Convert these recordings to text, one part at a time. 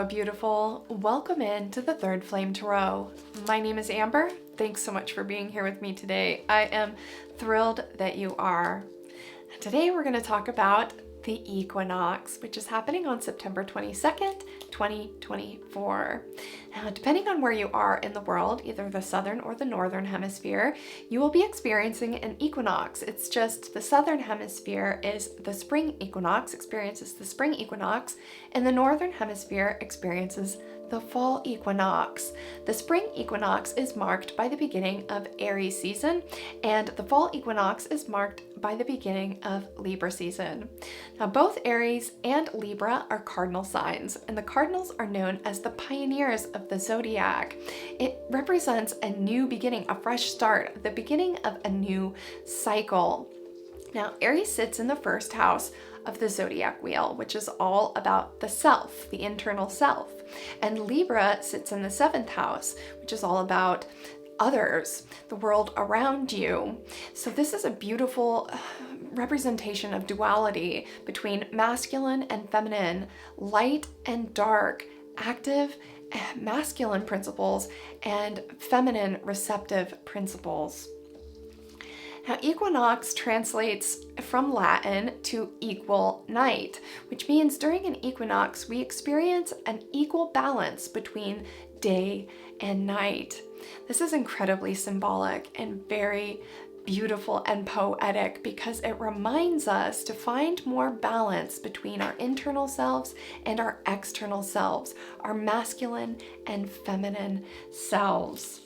Hello, beautiful. Welcome in to the Third Flame Tarot. My name is Amber. Thanks so much for being here with me today. I am thrilled that you are. Today we're going to talk about the equinox, which is happening on September 22nd, 2024. Now, depending on where you are in the world, either the southern or the northern hemisphere, you will be experiencing an equinox. It's just the southern hemisphere is the spring equinox, experiences the spring equinox, and the northern hemisphere experiences the fall equinox. The spring equinox is marked by the beginning of Aries season, and the fall equinox is marked by the beginning of Libra season. Now, both Aries and Libra are cardinal signs, and the cardinals are known as the pioneers of the zodiac. It represents a new beginning, a fresh start, the beginning of a new cycle. Now, Aries sits in the first house of the zodiac wheel, which is all about the self, the internal self. And Libra sits in the seventh house, which is all about others, the world around you. So this is a beautiful representation of duality between masculine and feminine, light and dark, active masculine principles and feminine receptive principles. Now, equinox translates from Latin to equal night, which means during an equinox, we experience an equal balance between day and night. This is incredibly symbolic and very beautiful and poetic because it reminds us to find more balance between our internal selves and our external selves, our masculine and feminine selves.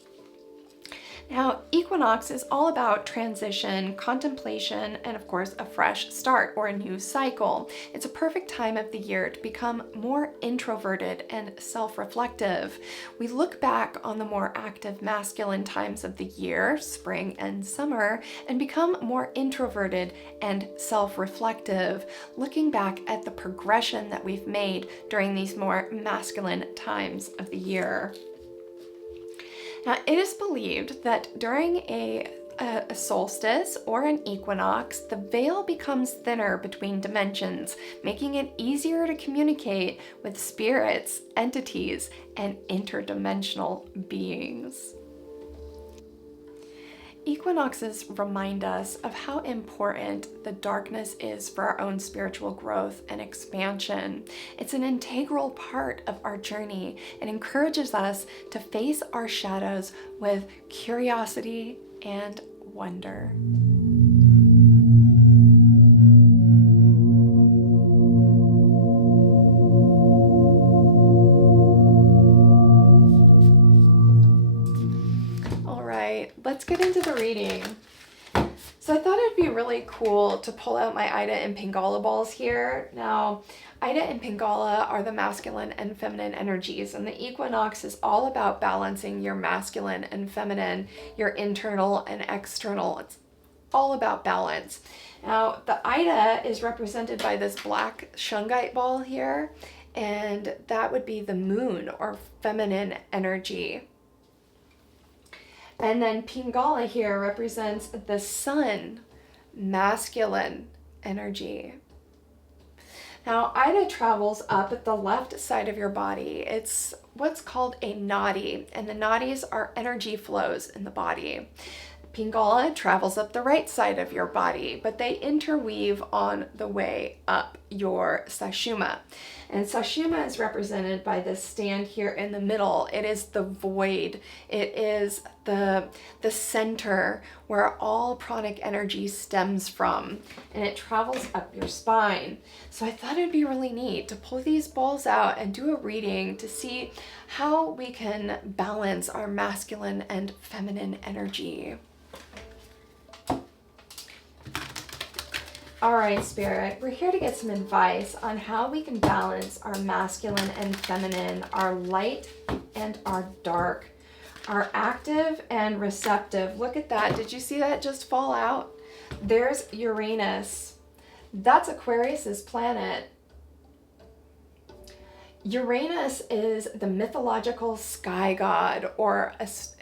Now, equinox is all about transition, contemplation, and of course, a fresh start or a new cycle. It's a perfect time of the year to become more introverted and self-reflective. We look back on the more active masculine times of the year, spring and summer, and become more introverted and self-reflective, looking back at the progression that we've made during these more masculine times of the year. Now, it is believed that during a solstice or an equinox, the veil becomes thinner between dimensions, making it easier to communicate with spirits, entities, and interdimensional beings. Equinoxes remind us of how important the darkness is for our own spiritual growth and expansion. It's an integral part of our journey and encourages us to face our shadows with curiosity and wonder. Let's get into the reading. So I thought it'd be really cool to pull out my Ida and Pingala balls here. Now, Ida and Pingala are the masculine and feminine energies, and the equinox is all about balancing your masculine and feminine, your internal and external. It's all about balance. Now, the Ida is represented by this black shungite ball here, and that would be the moon or feminine energy. And then Pingala here represents the sun, masculine energy. Now, Ida travels up at the left side of your body. It's what's called a nadi, and the nadis are energy flows in the body. Pingala travels up the right side of your body, but they interweave on the way up your Sushumna. And Sushumna is represented by this stand here in the middle. It is the void. It is the center where all pranic energy stems from, and it travels up your spine. So I thought it'd be really neat to pull these balls out and do a reading to see how we can balance our masculine and feminine energy. All right, Spirit, we're here to get some advice on how we can balance our masculine and feminine, our light and our dark, our active and receptive. Look at that. Did you see that just fall out? There's Uranus. That's Aquarius's planet. Uranus is the mythological sky god,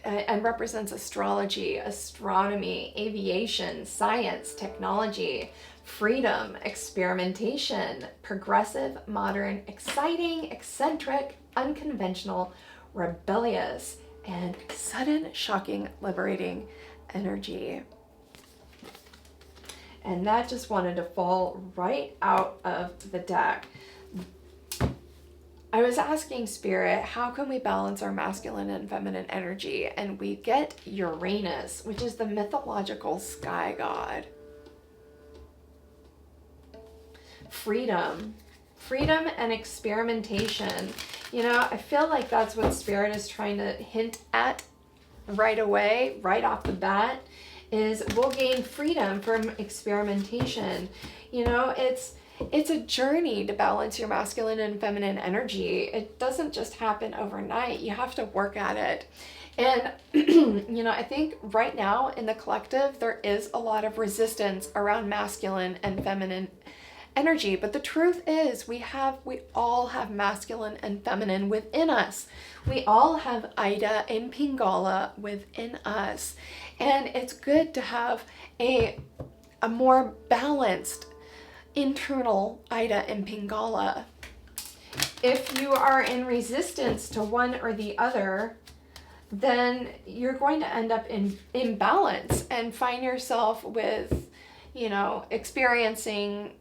and represents astrology, astronomy, aviation, science, technology, freedom, experimentation, progressive, modern, exciting, eccentric, unconventional, rebellious, and sudden, shocking, liberating energy. And that just wanted to fall right out of the deck. I was asking Spirit, how can we balance our masculine and feminine energy? And we get Uranus, which is the mythological sky god. Freedom and experimentation. You know, I feel like that's what Spirit is trying to hint at right away, right off the bat, is we'll gain freedom from experimentation. You know, it's a journey to balance your masculine and feminine energy. It doesn't just happen overnight. You have to work at it. And, you know, I think right now in the collective, there is a lot of resistance around masculine and feminine energy. But the truth is we all have masculine and feminine within us. We all have Ida and Pingala within us. And it's good to have a more balanced internal Ida and Pingala. If you are in resistance to one or the other, then you're going to end up in imbalance and find yourself with, you know, experiencing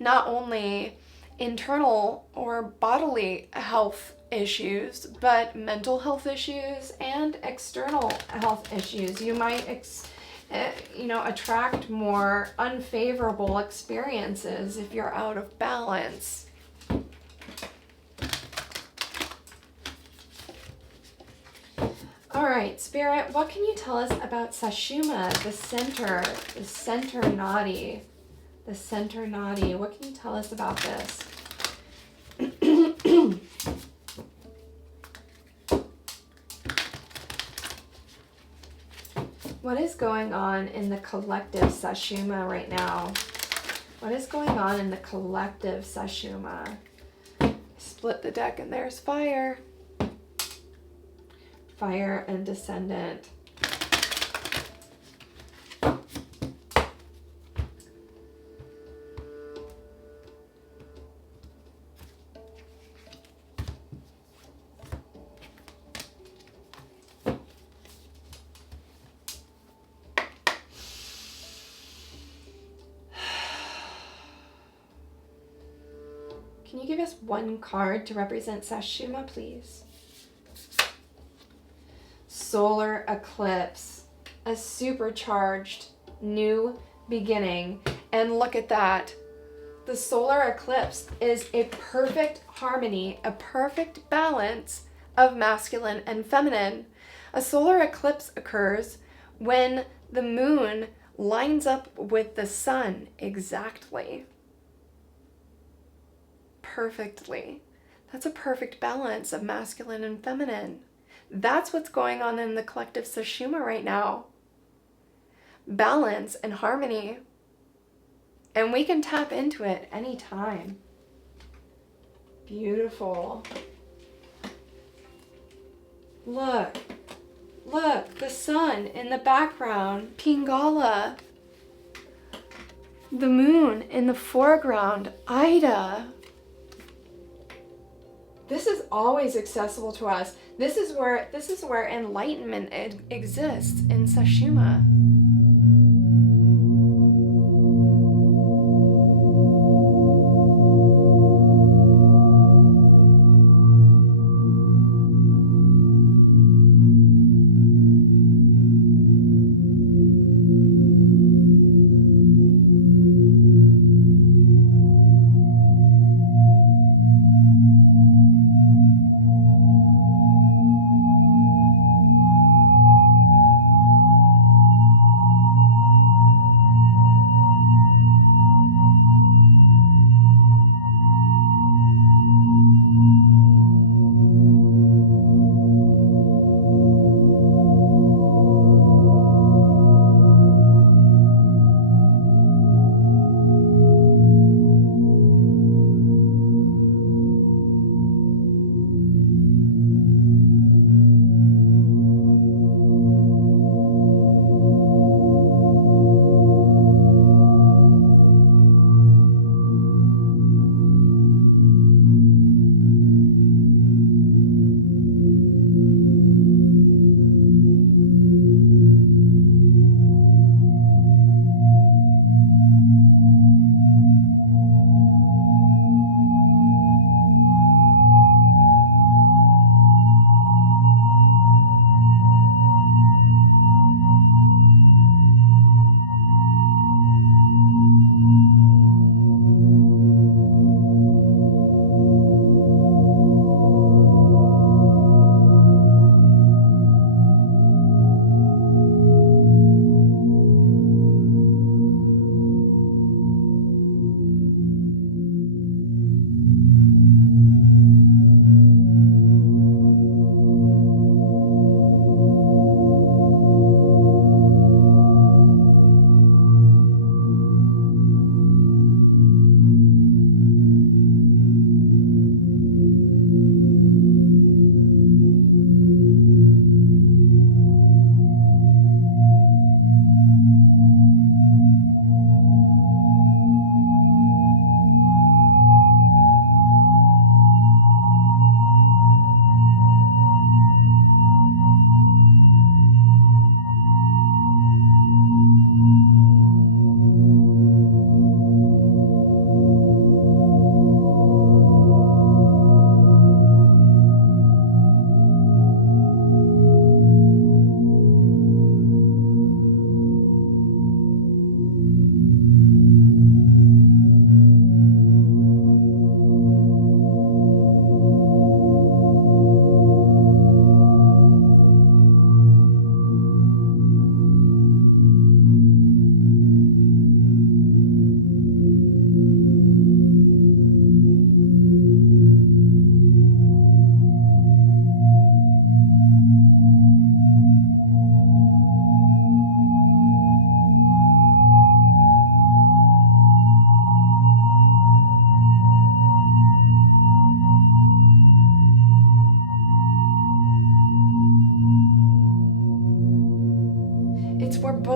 not only internal or bodily health issues, but mental health issues and external health issues. You might attract more unfavorable experiences if you're out of balance. All right, Spirit, what can you tell us about Sushumna, the center nadi? The center nadi. What can you tell us about this? What is going on in the collective Sushumna right now? What is going on in the collective Sushumna? Split the deck and there's fire. Fire and descendant. Can you give us one card to represent Sushumna, please? Solar eclipse, a supercharged new beginning. And look at that. The solar eclipse is a perfect harmony, a perfect balance of masculine and feminine. A solar eclipse occurs when the moon lines up with the sun exactly. Perfectly. That's a perfect balance of masculine and feminine. That's what's going on in the collective Sushumna right now. Balance and harmony. And we can tap into it anytime. Beautiful. Look, the sun in the background, Pingala. The moon in the foreground, Ida. This is always accessible to us. This is where enlightenment exists in Sushumna.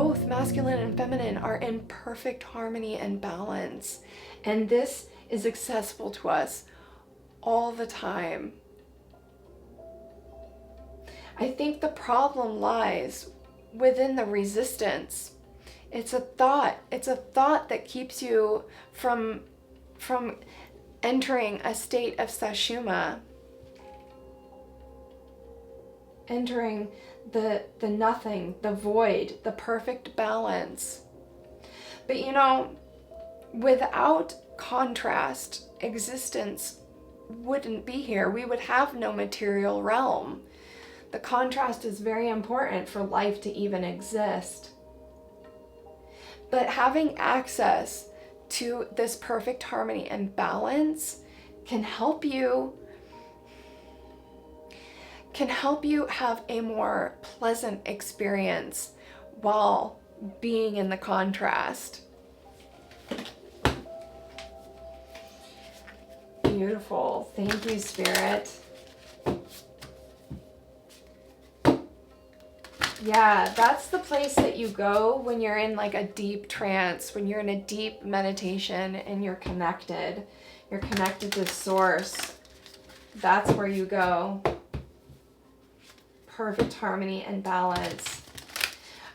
both masculine and feminine are in perfect harmony and balance. And this is accessible to us all the time. I think the problem lies within the resistance. It's a thought. It's a thought that keeps you from entering a state of sashuma, entering the nothing, the void, the perfect balance. But you know, without contrast, existence wouldn't be here. We would have no material realm. The contrast is very important for life to even exist. But having access to this perfect harmony and balance can help you have a more pleasant experience while being in the contrast. Beautiful. Thank you, Spirit. Yeah, that's the place that you go when you're in like a deep trance, when you're in a deep meditation and you're connected. You're connected to Source. That's where you go. Perfect harmony and balance.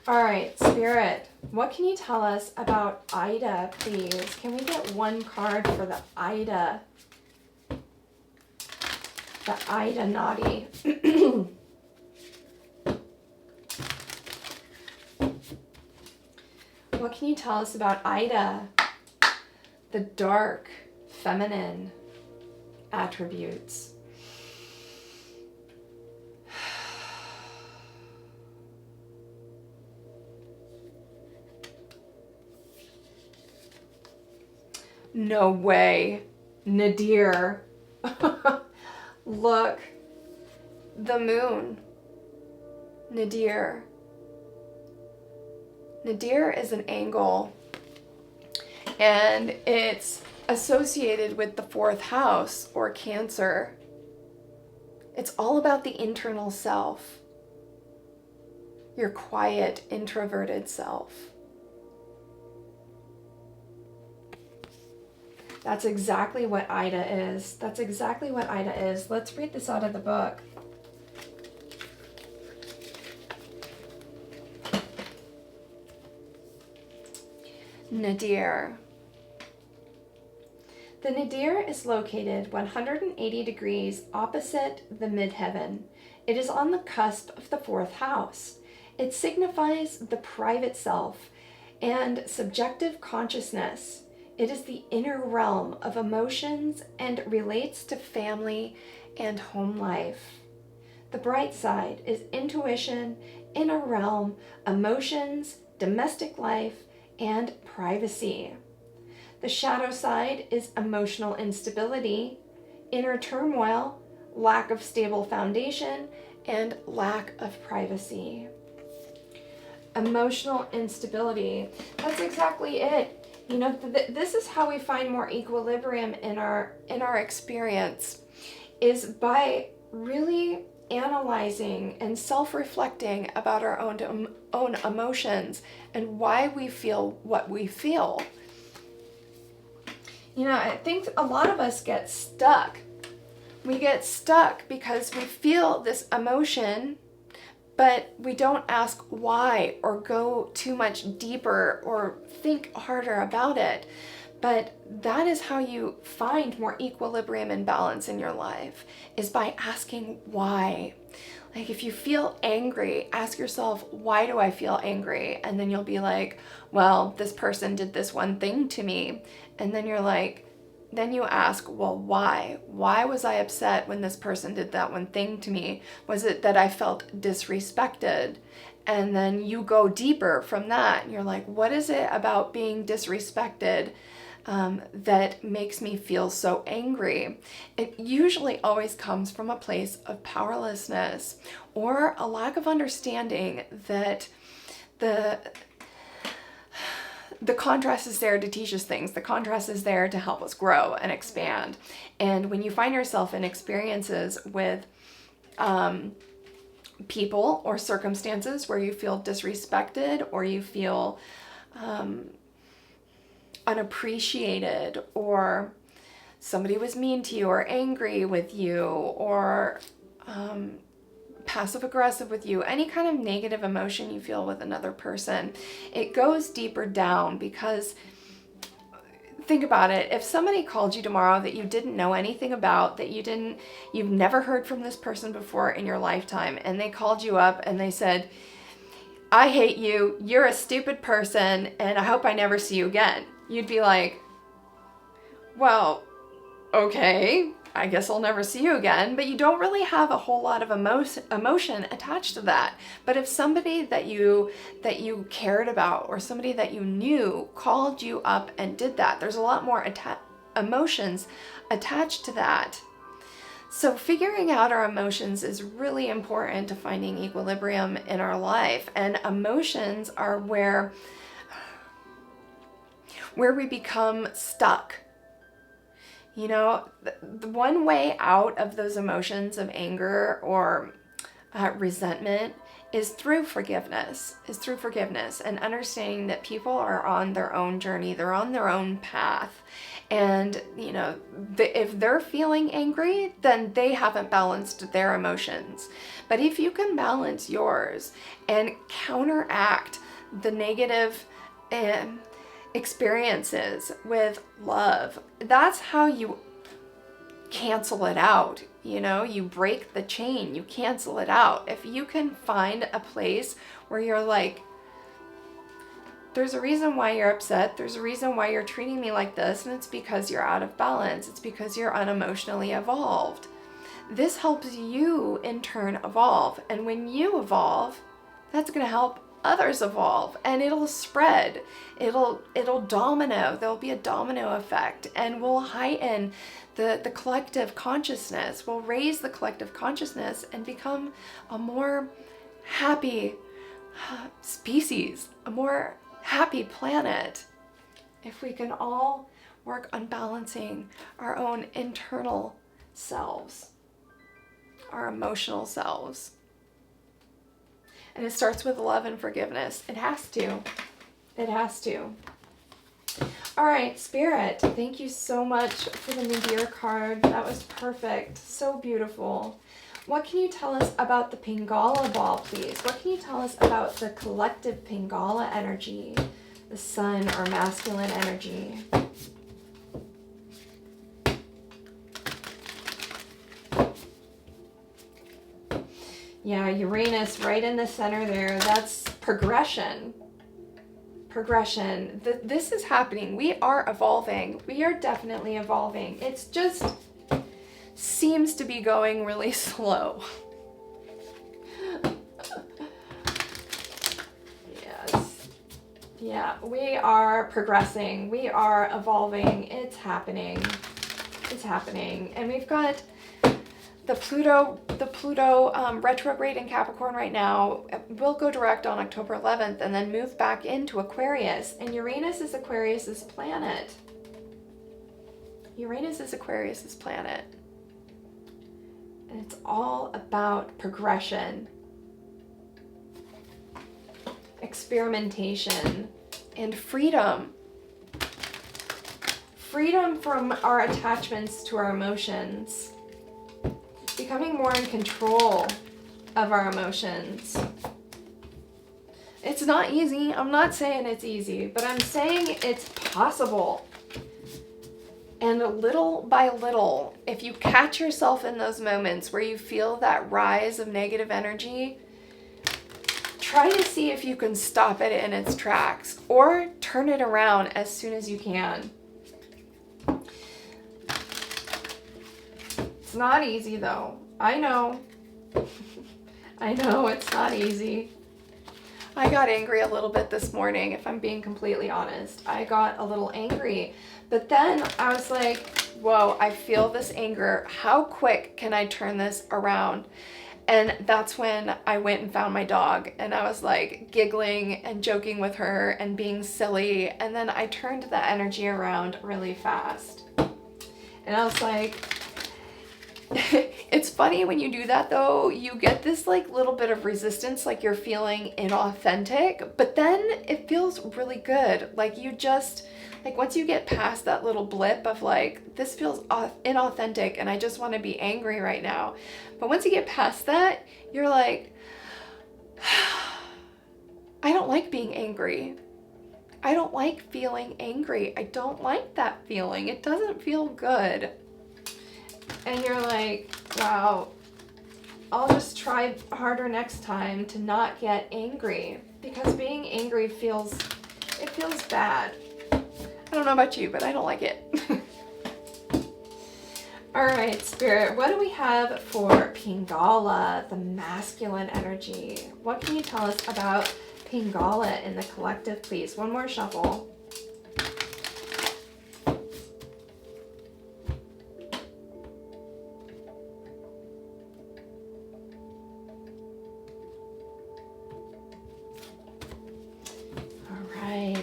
All right, Spirit, what can you tell us about Ida, please? Can we get one card for the Ida? The Ida Naughty. What can you tell us about Ida? The dark, feminine attributes. No way. Nadir. Look. The moon. Nadir. Nadir is an angle, and it's associated with the 4th house, or Cancer. It's all about the internal self, your quiet, introverted self. That's exactly what Ida is. That's exactly what Ida is. Let's read this out of the book. Nadir. The nadir is located 180 degrees opposite the midheaven. It is on the cusp of the 4th house. It signifies the private self and subjective consciousness. It is the inner realm of emotions and relates to family and home life. The bright side is intuition, inner realm, emotions, domestic life, and privacy. The shadow side is emotional instability, inner turmoil, lack of stable foundation, and lack of privacy. Emotional instability. That's exactly it. You know, this is how we find more equilibrium in our experience, is by really analyzing and self-reflecting about our own emotions and why we feel what we feel. You know, I think a lot of us get stuck. We get stuck because we feel this emotion, but we don't ask why or go too much deeper or think harder about it. But that is how you find more equilibrium and balance in your life, is by asking why. Like if you feel angry, ask yourself, why do I feel angry? And then you'll be like, well, this person did this one thing to me. And then you're like, then you ask, well, why? Why was I upset when this person did that one thing to me? Was it that I felt disrespected? And then you go deeper from that. And you're like, what is it about being disrespected that makes me feel so angry? It usually always comes from a place of powerlessness or a lack of understanding that the contrast is there to teach us things. The contrast is there to help us grow and expand. And when you find yourself in experiences with people or circumstances where you feel disrespected or you feel unappreciated, or somebody was mean to you or angry with you, or passive aggressive with you, any kind of negative emotion you feel with another person, it goes deeper down. Because think about it, if somebody called you tomorrow that you didn't know anything about, that you've never heard from this person before in your lifetime, and they called you up and they said, I hate you, you're a stupid person, and I hope I never see you again. You'd be like, well, okay, I guess I'll never see you again. But you don't really have a whole lot of emotion attached to that. But if somebody that you cared about, or somebody that you knew called you up and did that, there's a lot more emotions attached to that. So figuring out our emotions is really important to finding equilibrium in our life. And emotions are where we become stuck. You know, the one way out of those emotions of anger or resentment is through forgiveness, and understanding that people are on their own journey, they're on their own path. And, you know, if they're feeling angry, then they haven't balanced their emotions. But if you can balance yours and counteract the negative experiences with love, that's how you cancel it out. You know, you break the chain, you cancel it out. If you can find a place where you're like, there's a reason why you're upset, there's a reason why you're treating me like this, and it's because you're out of balance, it's because you're unemotionally evolved. This helps you in turn evolve, and when you evolve, that's going to help others evolve, and it'll spread, it'll domino, there'll be a domino effect, and we'll heighten the collective consciousness, we'll raise the collective consciousness and become a more happy species, a more happy planet, if we can all work on balancing our own internal selves, our emotional selves. And it starts with love and forgiveness. It has to. It has to. All right, Spirit, thank you so much for the Nadir card. That was perfect. So beautiful. What can you tell us about the Pingala ball, please? What can you tell us about the collective Pingala energy, the sun or masculine energy? Yeah, Uranus right in the center there. That's progression. Progression. This is happening. We are evolving. We are definitely evolving. It's just seems to be going really slow. Yes. Yeah, we are progressing. We are evolving. It's happening. It's happening. And we've got the Pluto retrograde in Capricorn right now will go direct on October 11th and then move back into Aquarius. And Uranus is Aquarius's planet. Uranus is Aquarius's planet. And it's all about progression, experimentation, and freedom. Freedom from our attachments to our emotions. Becoming more in control of our emotions. It's not easy. I'm not saying it's easy, but I'm saying it's possible. And little by little, if you catch yourself in those moments where you feel that rise of negative energy, try to see if you can stop it in its tracks or turn it around as soon as you can. It's not easy though. I know. I know it's not easy. I got angry a little bit this morning, if I'm being completely honest. I got a little angry. But then I was like, whoa, I feel this anger. How quick can I turn this around? And that's when I went and found my dog. And I was like giggling and joking with her and being silly. And then I turned that energy around really fast. And I was like, It's funny when you do that though, you get this like little bit of resistance, like you're feeling inauthentic, but then it feels really good. Like you just, like once you get past that little blip of like, this feels inauthentic and I just want to be angry right now. But once you get past that, you're like, I don't like being angry. I don't like feeling angry. I don't like that feeling. It doesn't feel good. And you're like, wow, I'll just try harder next time to not get angry, because being angry feels bad. I don't know about you, but I don't like it. All right, Spirit, what do we have for Pingala, the masculine energy? What can you tell us about Pingala in the collective, please? One more shuffle.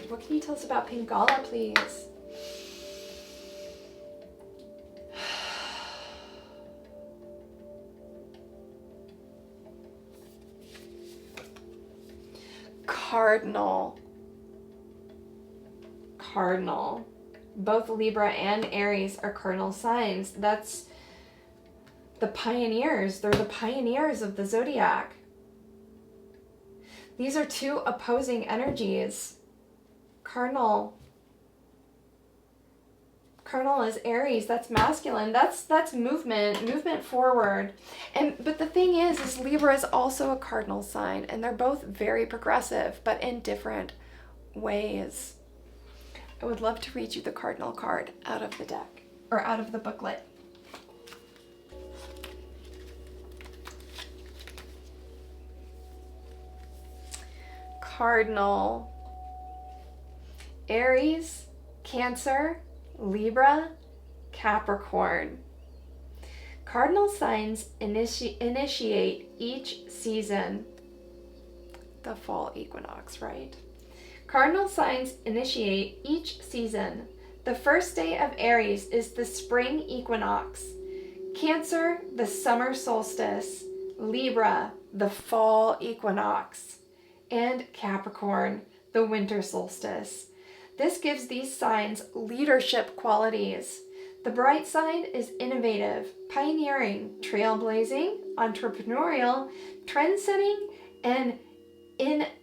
What can you tell us about Pingala, please? Cardinal. Both Libra and Aries are cardinal signs. That's the pioneers. They're the pioneers of the zodiac. These are two opposing energies. Cardinal is Aries. That's masculine. That's movement forward. But the thing is Libra is also a cardinal sign, and they're both very progressive, but in different ways. I would love to read you the cardinal card out of the deck, or out of the booklet. Cardinal. Aries, Cancer, Libra, Capricorn. Cardinal signs initiate each season. The fall equinox, right? Cardinal signs initiate each season. The first day of Aries is the spring equinox. Cancer, the summer solstice. Libra, the fall equinox. And Capricorn, the winter solstice. This gives these signs leadership qualities. The bright side is innovative, pioneering, trailblazing, entrepreneurial, trend-setting, and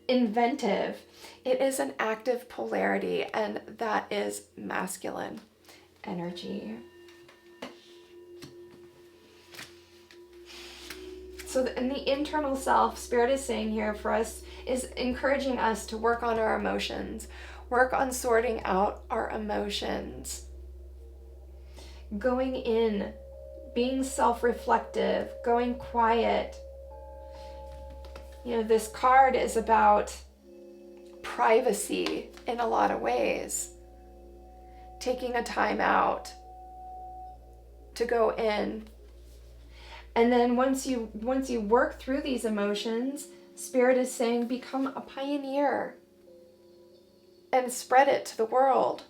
inventive. It is an active polarity, and that is masculine energy. So in the internal self, Spirit is saying here for us, is encouraging us to work on our emotions, work on sorting out our emotions, going in, being self-reflective, going quiet. You know, this card is about privacy in a lot of ways. Taking a time out to go in. And then once you work through these emotions, Spirit is saying become a pioneer and spread it to the world.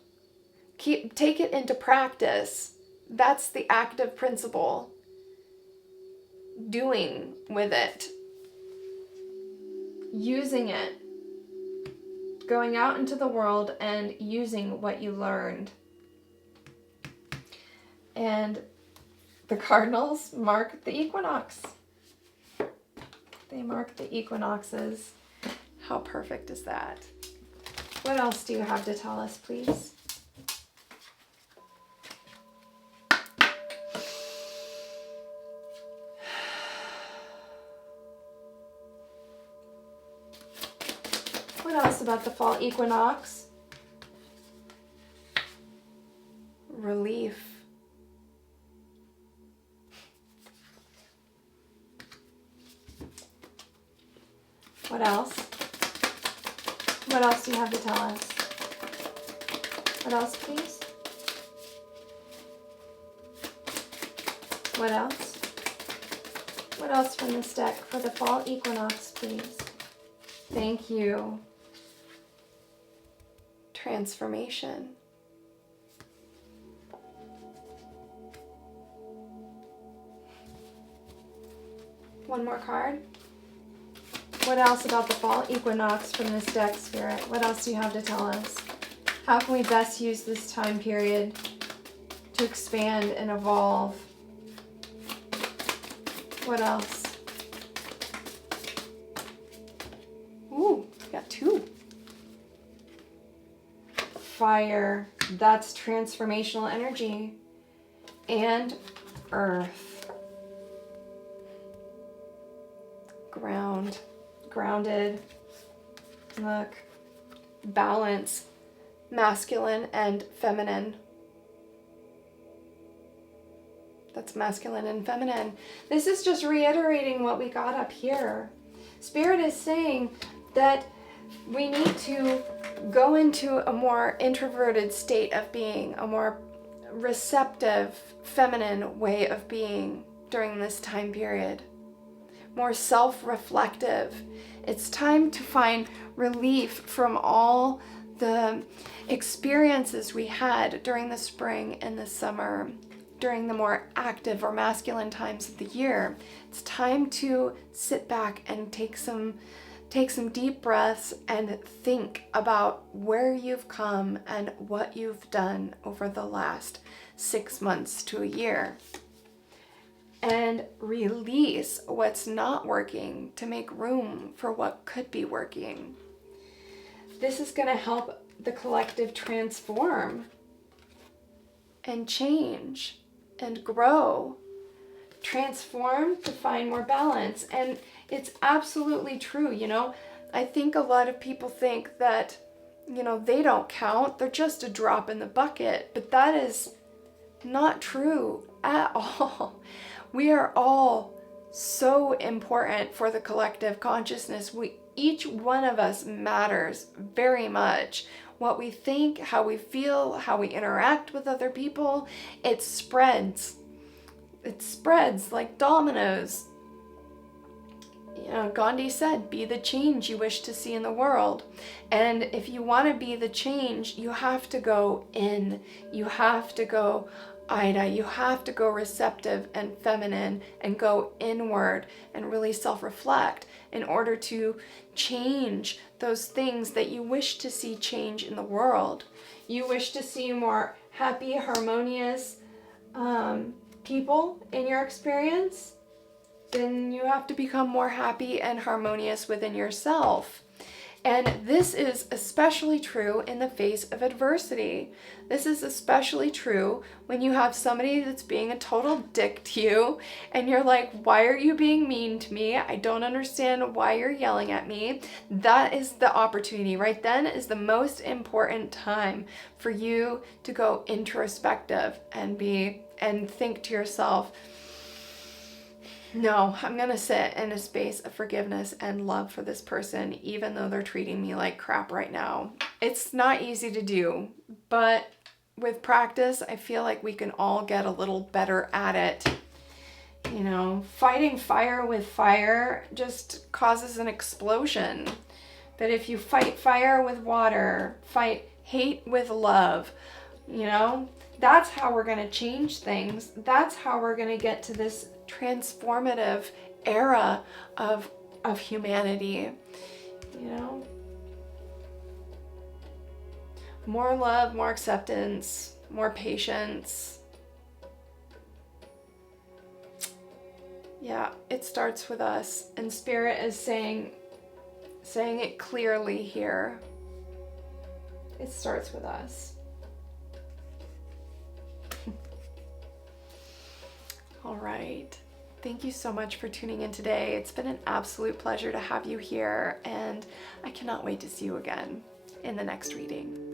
Take it into practice. That's the active principle. Doing with it. Using it. Going out into the world and using what you learned. And the cardinals mark the equinox. They mark the equinoxes. How perfect is that? What else do you have to tell us, please? What else about the fall equinox? Relief. What else? What else do you have to tell us? What else, please? What else? What else from this deck for the fall equinox, please? Thank you. Transformation. One more card. What else about the fall equinox from this deck, Spirit? What else do you have to tell us? How can we best use this time period to expand and evolve? What else? Ooh, we got 2. Fire, that's transformational energy. And earth. Ground, grounded. Look, balance, masculine and feminine. That's masculine and feminine. This is just reiterating what we got up here. Spirit is saying that we need to go into a more introverted state of being, a more receptive, feminine way of being during this time period. More self-reflective. It's time to find relief from all the experiences we had during the spring and the summer, during the more active or masculine times of the year. It's time to sit back and take some deep breaths and think about where you've come and what you've done over the last 6 months to a year. And release what's not working to make room for what could be working. This is going to help the collective transform and change and grow. Transform to find more balance. And it's absolutely true. I think a lot of people think that, they don't count. They're just a drop in the bucket. But that is not true at all. We are all so important for the collective consciousness. Each one of us matters very much. What we think, how we feel, how we interact with other people, it spreads. It spreads like dominoes. Gandhi said, be the change you wish to see in the world. And if you want to be the change, you have to go in. You have to go Ida. You have to go receptive and feminine and go inward and really self-reflect in order to change those things that you wish to see change in the world. You wish to see more happy, harmonious people in your experience, then you have to become more happy and harmonious within yourself. And this is especially true in the face of adversity. This is especially true when you have somebody that's being a total dick to you and you're like, why are you being mean to me? I don't understand why you're yelling at me. That is the opportunity. Right then is the most important time for you to go introspective and think to yourself, no, I'm going to sit in a space of forgiveness and love for this person, even though they're treating me like crap right now. It's not easy to do, but with practice, I feel like we can all get a little better at it. Fighting fire with fire just causes an explosion. But if you fight fire with water, fight hate with love, that's how we're going to change things. That's how we're going to get to this transformative era of humanity. More love, more acceptance, more patience. Yeah, it starts with us, and Spirit is saying it clearly here. It starts with us. All right. Thank you so much for tuning in today. It's been an absolute pleasure to have you here, and I cannot wait to see you again in the next reading.